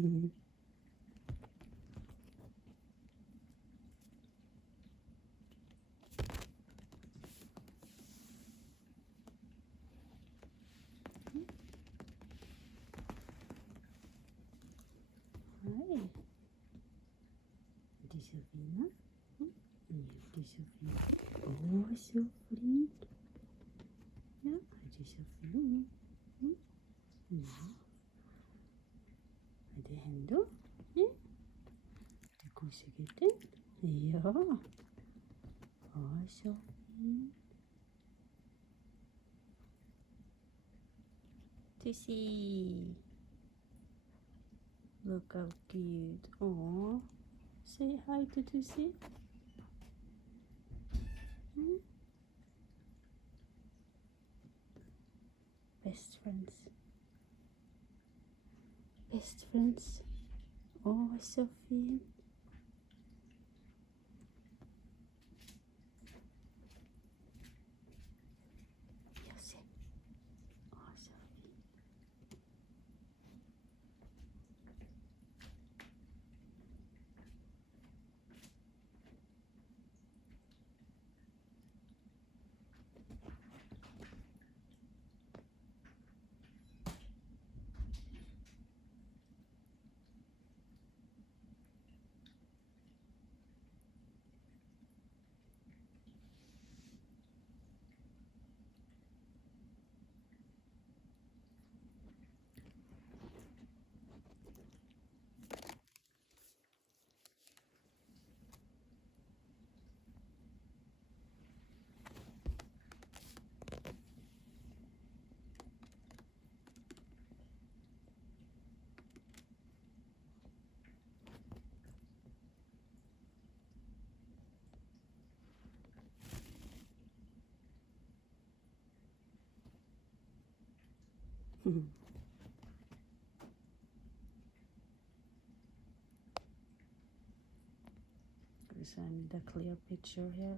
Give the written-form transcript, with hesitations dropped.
Hej. Het is Sofina. Ja, het is Sofina. Oh, zo flink. Ja, het is Sofina. Ja. De handen. Ja. De kussengitten. Ja. Oh, zo flink. Tussie. Look how cute. Oh, say hi to Tussie. Best friends. Best friends. Oh, Sophie. Yes. Oh, Sophie. Send the clear picture here.